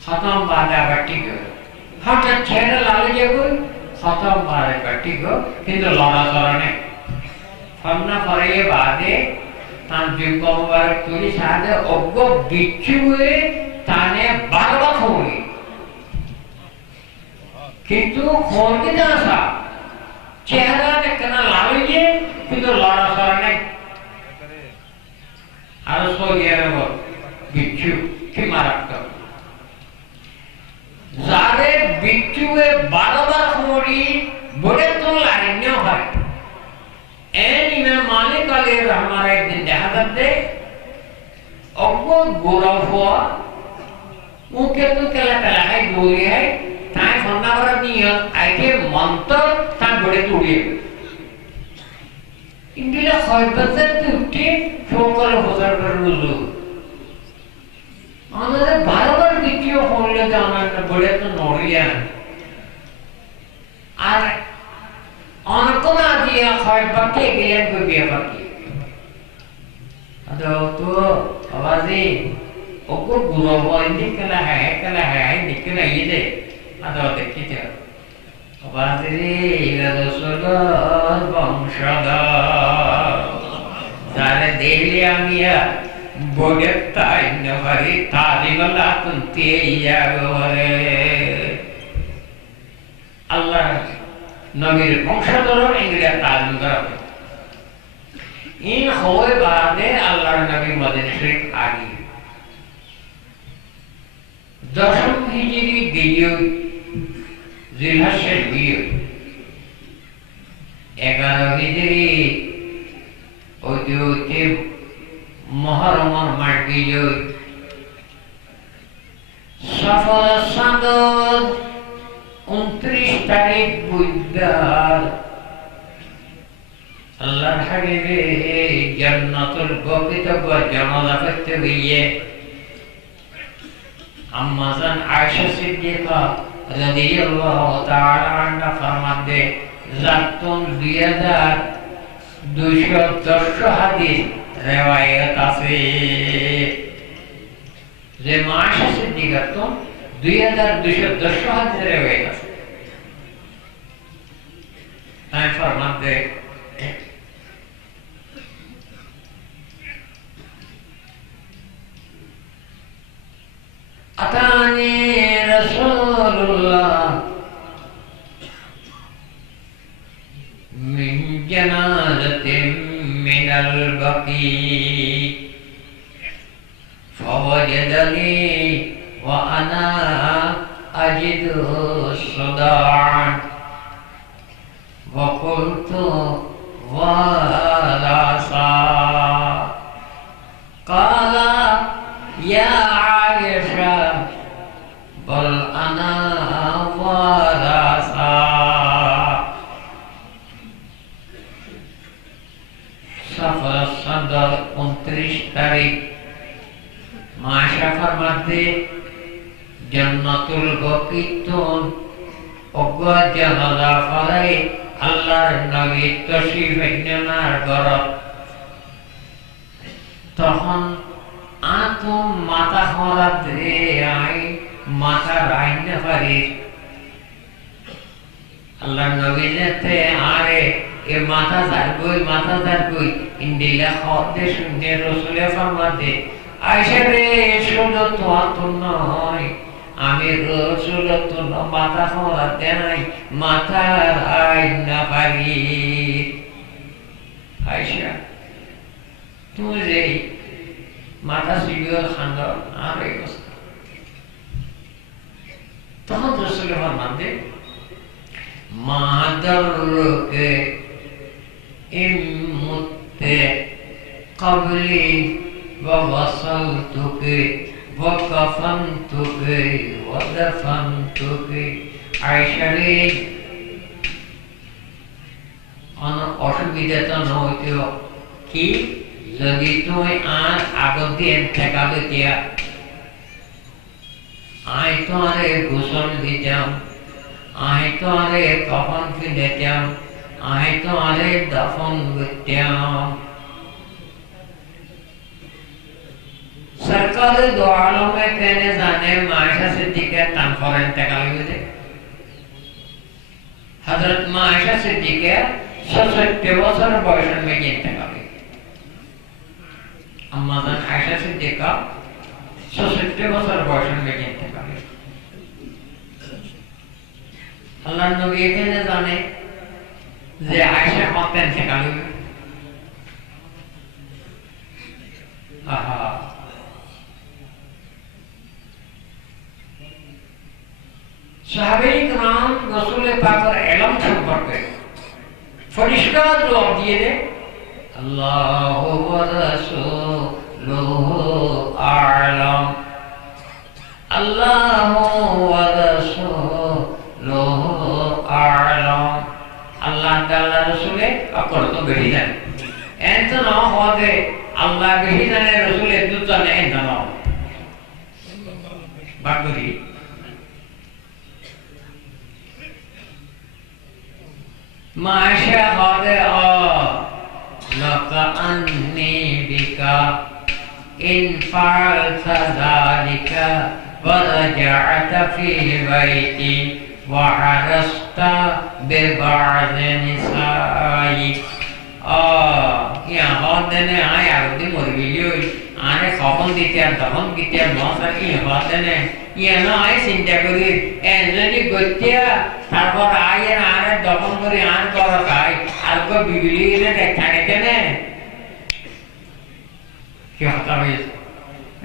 খতম বাদে আবার ঠিক হঠাৎ চেহারা লাল হয়ে যাবে খতম বাদে আবার ঠিক কিন্তু লড়াচড়া নেই ফন্না পরে বাদে তার যোগ্য মুবারক তুলি সাথে অজ্ঞ বিচ্ছু হয়ে তানে 12 খবরে কিন্তু খবরকে আসা চেহারা কেন লাল হয়ে কিন্তু লড়াচড়া নেই আর বিচ্ছু কি মারাত্মক যাদের বিচ্ছুয়ে 12 খবরি বলে তো লাইন হয় ইমাম মালিক আলাইহির রহমান একদিন দেখা যাচ্ছে অজ্ঞ গোলাপ হওয়া মুখে তো কেলা কেলা হয় দৌড়ি হয় তাই সন্ধ্যা করার নিয়ম আইকে মন্ত্র তার গড়ে তুড়িয়ে ইন্ডিয়া হয়তো উঠে সকল হোসার করে রুজু আমাদের 12 দ্বিতীয় হলে যে আমার গড়ে তো নড়িয়া আর অনকনা দিয়ে হয়তো গেলেন বিয়ে বাকি তো আওয়াজে ওকে গুরু বই নিকলা হ্যাঁ নিকলা ইয়ে আদা দেখিতে আওয়াজে রে রসুল বংশধর যারা দেখলে আমি বলে তাই নভারি তালিবালা তুলতে ইয়া আল্লাহ নবীর বংশধর এগুলা তালিম করা ইন হয়ে বাদে আল্লাহর নবী মদিনা শরীফ আগে 10 হিজরি গিয়ে জিলহজের বিয়ে 11 হিজরি ওইতে মুহররম মাস গিয়ে সফর সাদত 29 তারিখ বুধবার আল্লাহর হাবিবে জান্নাতুল বাকিতে জানাজা করতে গিয়ে আম্মা জান আয়েশা সিদ্দিকা রাদিয়াল্লাহু তাআলা আনহা ফরমাতে জাতুন 2210 হাদিস riwayat আছে যে আয়েশা সিদ্দিকা তো 2210 হাদিস riwayat আছে তাই ফরমাতে أتاني رسول الله من جنازة من البقيع فوجدني وأنا أجد الصداع وقلت ولا صاع قال يا عائشة بل أنا ورثة সফর সদর 29 তারিখ মাসা ফরমাতে জান্নাতুল বাকিতুন অজ্ঞ জানাজা ফলাই আল্লাহর নবী তশরিফ নেনার গরব তখন আতুম মাথা খরাত রে আই মাথা রাইনা পারি আল্লাহর নবী যেতে আরে এ মাথা যারবই ইন্দিলা খতে শুনে রাসূলে ফরমাতে আয়েশা রে শুনো তো আতুম নয় আমি রাসূল তো মাথা খরাতে নাই মাথা রাইনা পারি আয়েশা তুমি যে মাথা সিগর খান্দ আর এই অবস্থা তখন রাসূল ফরমাতে মাদারকে ইমুতে ক্বাবলি ওয়া ওয়াসালতুকে ওয়া কাফানতুকে ওয়া দাফানতুকে। আয়েশা রে অসুবিধা তো নইতো কি যদি তুমি আর আগত দিয়ে ঠেকাবে দিয়া আয় তোমারে গোসল দিতাম, আয় তোমারে কফন ফিরাতাম, আয় তোমারে দফন করতাম। सरकार दो आलम में कहने जाने मायशा सिद्दीक़ा तनफर इंतकाल हुए थे। हजरत मायशा सिद्दीक़ा 67 বছর বয়সের মেয়ে इंतकाल हुई। अम्मा जान आयशा सिद्दीक़ा 67 বছর বয়সের মেয়ে इंतकाल हुई। अल्लाह नबी कहने जाने যে आयशा कब इंतकाल हुई। आहा সাহাবায়ে কিরাম রাসূল পাকের ইলম সম্পর্কে পরিষ্কার জবাব দিয়ে দেন, আল্লাহু ওয়া রাসূলুহু আ'লাম, আল্লাহু ওয়া রাসূলুহু আ'লাম। আল্লাহ তাআলা রাসূলে আকর তো বেশি জানে, এত না হবে আল্লাহ বেশি জানে রাসূলে দুটো জানে এত না বাগরি। माशा लका अन्नी बिका इन फ़अलत ज़ालिका वरजअत फ़ी बैती वहरस्त बिबअज़ निसाई। यहाँ ने आए आगे मुर्गियों आने कौन दित्या दफन कित्या मौसम की बात ने ये ना आए चिंता करी एंजनी गुत्तिया तारपर आए ना आने दफन करी आन करो काई आपको बिजली ने देखा ने क्या होता है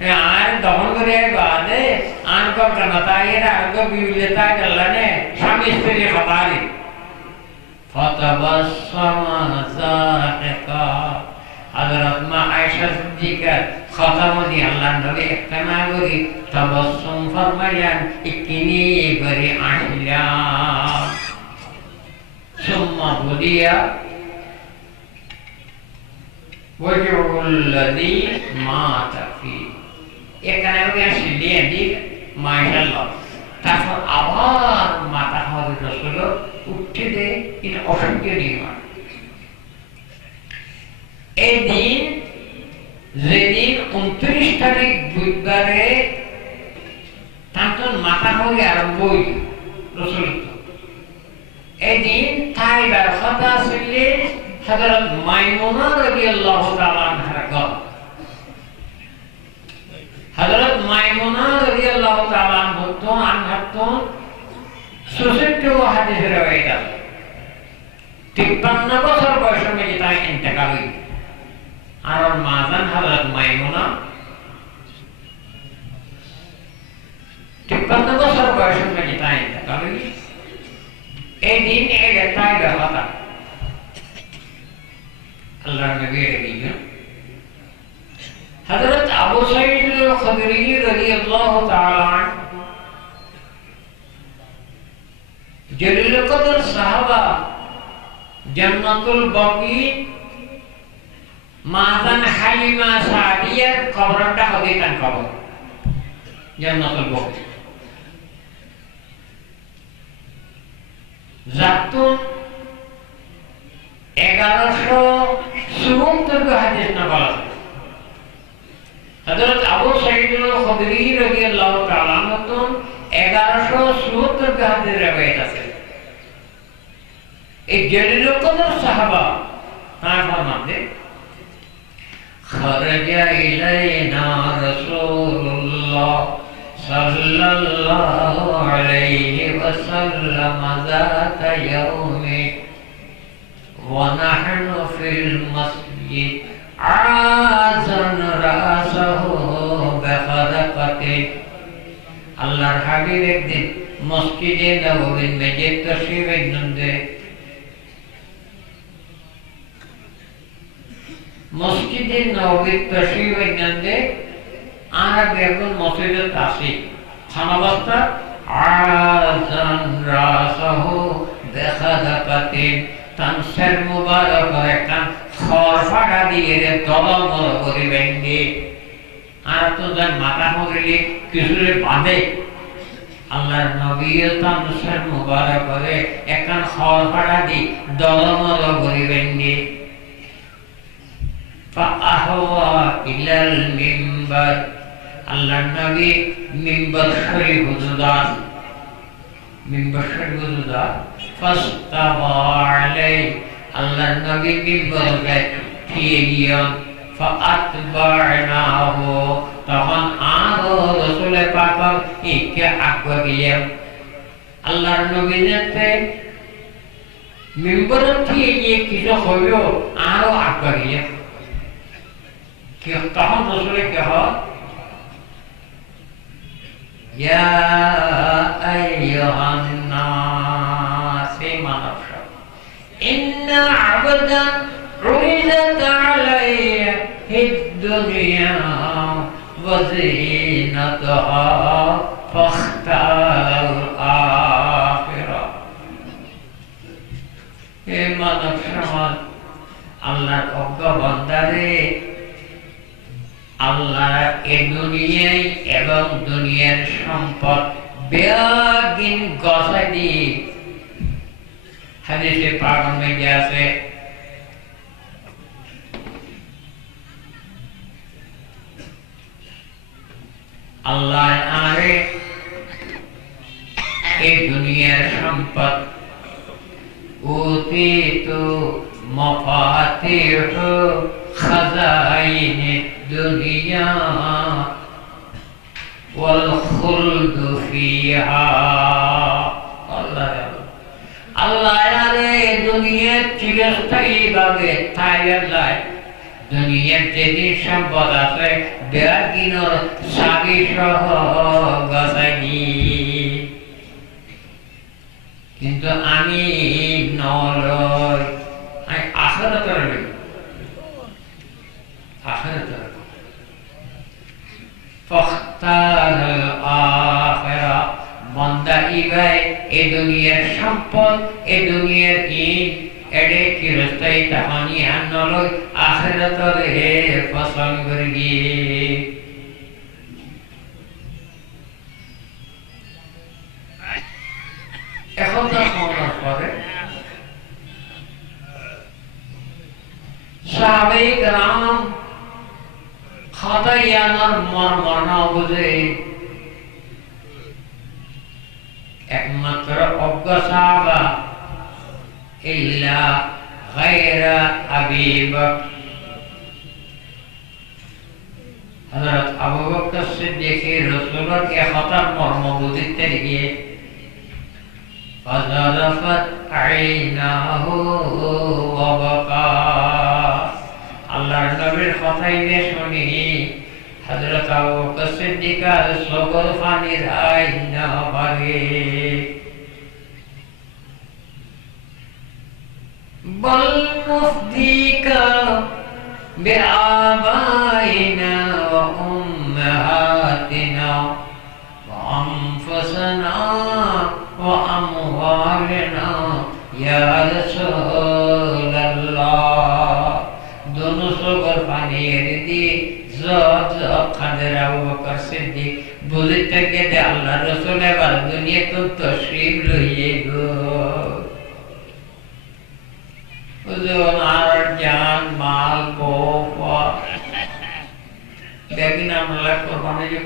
ये आने दफन करी आए बाद आन को करना ताई ना आपको बिजली ताई चलना ने शामी स्त्री खबारी फतबस्समा ज़ाहिका। हज़रत आयशा सिद्दीक़ा खतमदी अल्लाह नबी इक्तमा करी तबस्सुम फरमायान इतनी बड़ी आशिया सुम्मा बुदिया वजुल्लदी मात फी। एक कहने में सिद्दीक़ दी माशाअल्लाह তারপর আবার মাতা হযরত রাসূল উঠে দে ইন অসংখ্য নির্মাণ। এই দিন যেদিন 29 তারিখ বুধবারে তাঁর মাথা হয়ে আরম্ভ হইল রাসূল। এই দিন তাইবার কথা ছিলেন হযরত মাইমুনা রাদিয়াল্লাহু তাআলা আনহার ঘর। হযরত মাইমুনা রাদিয়াল্লাহু তাআলা আনহা তো 66 হাদিসের রাওয়ায়াত আছে। 53 বছর বয়সে মেয়ে তাই ইন্তেকাল হইল। আর ওর মা জান হযরত মাইমুনা 53 বছর বয়সে মেয়ে তাই ইন্তেকাল হইল। এই দিন এটা তাই কথা আল্লাহর নবী বলেন। हज़रत अबू सईद अल-खुदरी रज़ियल्लाहु ताला अन्हु जलील कदर साहबा जन्नतुल बकी माज़न हालिमा सादिया कब्रटा हदीतान कब्र जन्नतुल बकी जातुन 1174 হাদিস নকল আছে। हज़रत अबू सईद अल-खुदरी रज़ियल्लाहु ताला अन्हु 1174 का हदीस रिवायत আছে। এই জলিল কদর সাহাবা তার ফরমাতে খরজা ইলাইনা রাসূলুল্লাহ সাল্লাল্লাহু আলাইহি ওয়াসাল্লাম যাতা ইয়াউমি ওয়া নাহনু ফিল মসজিদ আযান রাসাহু বিখাদাকাতি। আল্লাহর হাবিব একদিন মসজিদে নববীর মেজে তশরিফ আনন্দে মসজিদে নববী তশরিফ আনতে আর বেগুন মসজিদে আসি খানাবাস্তা আযান রাসাহু বিখাদাকাতিন তানসের মুবারক একটা খরফাটা দিয়ে দলমল করিবেন দি আর তো যার মাথা মরিলে কিছুরে বাঁধে আল্লাহর নবী তানসের মুবারক করে একটা খরফাটা দি দলমল করিবেন দি فأهوى إلى المنبر الله النبي منبر شريف زدان منبر شريف زدان فاستوى عليه الله النبي منبر تيجيان فأتبعناه তখন আরো রাসূল পাক একে আগে গেলেন আল্লাহর নবী যেতে মিম্বর থেকে কিছু হলো আরো আগে গেলেন তখন রাসূল কহ ইয়া আইয়ুহান নাস মানব ইন্না আবদান উরিদাত আলাইয়া হিদ-দুনিয়া ওয়া যিনাতুহা ফাখতার আখিরা হে মানব সমাজ আল্লাহর অজ্ঞ বান্দারে আল্লাহ এই দুনিয়ায় এবং দুনিয়ার সম্পদ বেয়াগিন গছাই দি হাদিসে পাক মধ্যে আছে আল্লাহ আরে এই দুনিয়ার সম্পদ উতিতু মাফাতিহু খাজাইন দুনিয়া ওয়াল খুলদু ফিহা আল্লাহ আল্লাহ আরে দুনিয়ার চিরস্থায়ী ভাবে থাইল্যান্ড দুনিয়ার যে সম্পদ আছে বেয়াগিনর সাগি সহ গছাইনি কিন্তু আমি নলয় আমি আখিরাতের লই আখিরাতের ফাখতার আখিরা বান্দা ইবাই এই দুনিয়ার সম্পদ এই দুনিয়ার ইন এডে চিরস্থায়ী তাহানি আনলয় আখিরাতের হে পছন্দ করি এখন তার পরে সাহাবায়ে কেরাম খাদায়ানার মর্ম না বুঝে একমাত্র অজ্ঞ সাহাবা ইল্লা গায়রা আবী বকর হযরত আবু বকর সিদ্দিক রাসূলের কে খাতার মর্ম বুঝতে গিয়ে فَذَرَفَتْ عَيْنَاهُ وَبَكَى আল্লাহর নবীর কথাইলে শুনি হযরত আবু বকর সিদ্দিক সগল পানির আইনা ভাগে বল মুফদিকা বিআবাইনা ওয়া উম্মাহাতিনা ওয়া আনফুসানা وأموالنا يا رسول الله दोनों सोगर पानी दी जब खादर अबू बकर सिद्दीक बोलते के दे अल्लाह रसूल वाल दुनिया तो तशरीफ लइए गो जो नार जान माल बोफा लेकिन हमला कुर्बानी जो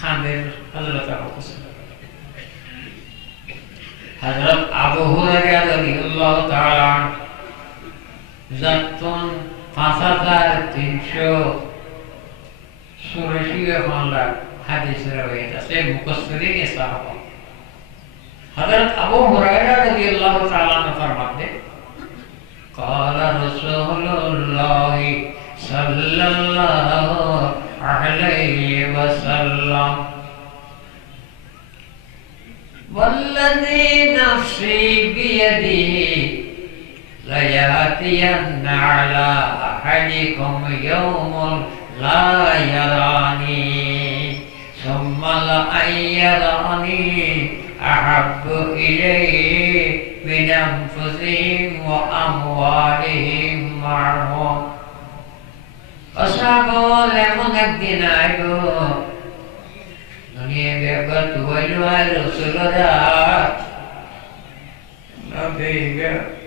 खादर हजरत अबू बकर हज़रत अबू हुरैरा रज़ियल्लाहु ताआला ज़ातुन 5384 मामला हदीस रवायत से मुफस्सिरीन सहाबा हज़रत अबू हुरैरा रज़ियल्लाहु ताआला ने फरमाते قال رسول الله صلى الله عليه وسلم والذي نفسي بيده ليأتين على أحدكم يوم لا يراني ثم لأن يراني أحب إليه من أنفسهم وأموالهم معهم أصحابه لمن الدين عيبه دنيا بيقت ويلوها رسول الله نبيه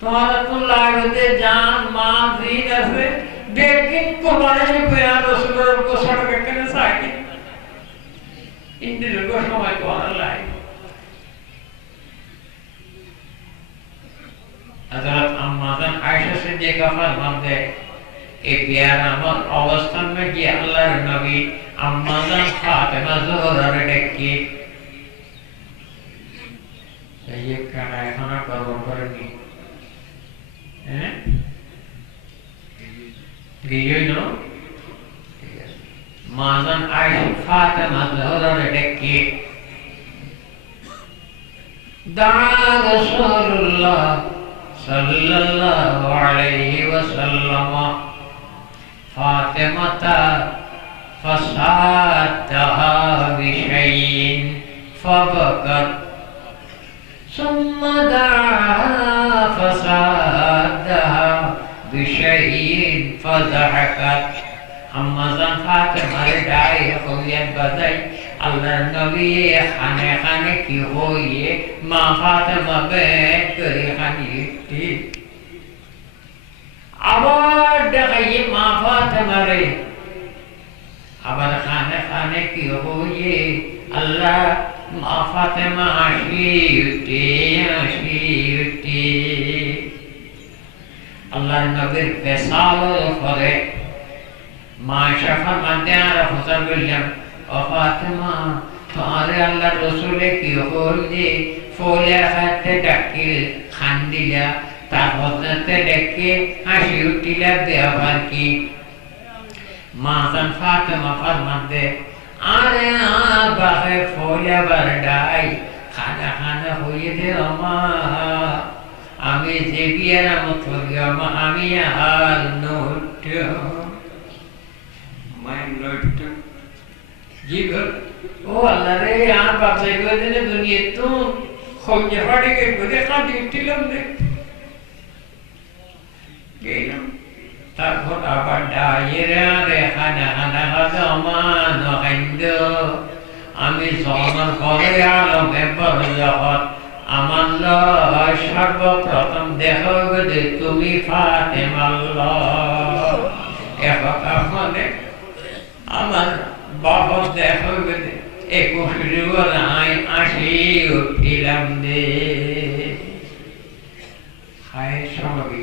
তোমারা তো লাগতে জান মা দিন আছে দেখেন কোরআনে বয়ান রাসূলের গোসড় কেন সাকি ইন্দ্রের গো সময় তো আল্লাহ হযরত আম্মাজান আয়েশা সিদ্দিকা ফরমাতে এই প্যার আমার অবস্থান में कि আল্লাহর নবী আম্মাজান ফাতেমা জোহরার ডেকে এই কানা এখন করব করেনি Giyono Mazan Aisha Fatima Zahra Dekki Da'a Rasulullah Sallallahu Alaihi Wasallam Fatimata Fasadaha Bishayyin Fabakat Summa da'a Fasadaha بشيء فضحكت أمازن فاطمة ردائی خویت بدائی اللہ نبی خانے خانے کی ہوئی ماں فاطمہ بیت کری خانی تھی آباد دقائی ماں فاطمہ رے آباد خانے خانے کی ہوئی اللہ ماں فاطمہ عشیتی Allah Nabir Pesal করে মা শাফা মাদিয়ার ফসল বললাম ও ফাতেমা তোমারে আল্লাহ রাসূলে কি হল যে ফলে হাতে ডাকি খান্দিলা তার হতে দেখে হাসি উঠিলা ব্যবহার কি মা জান ফাতেমা ফরমাতে আরে বাহে ফলে বারডাই খানা খানা হয়ে দে আমা আমি যে বিয়ার মত করিয়াম আমি আর নোট মাই নোট জীবন ও আল্লাহ রে আর বাচ্চা গদিনে দুনিয়া তো খোঁজে ফাড়ি কে গদে কাটি উঠিলাম রে গেলাম তারপর আবার ডায়েরা রে খানা খানা খাওয়া আমার নহেন্দ আমি জনর করে আলম এবার জগৎ আমার সর্বপ্রথম দেখো যে তুমি ফাতেমা মানে আমার বাবা দেখো আসি উঠিলাম দে হায় সমাগী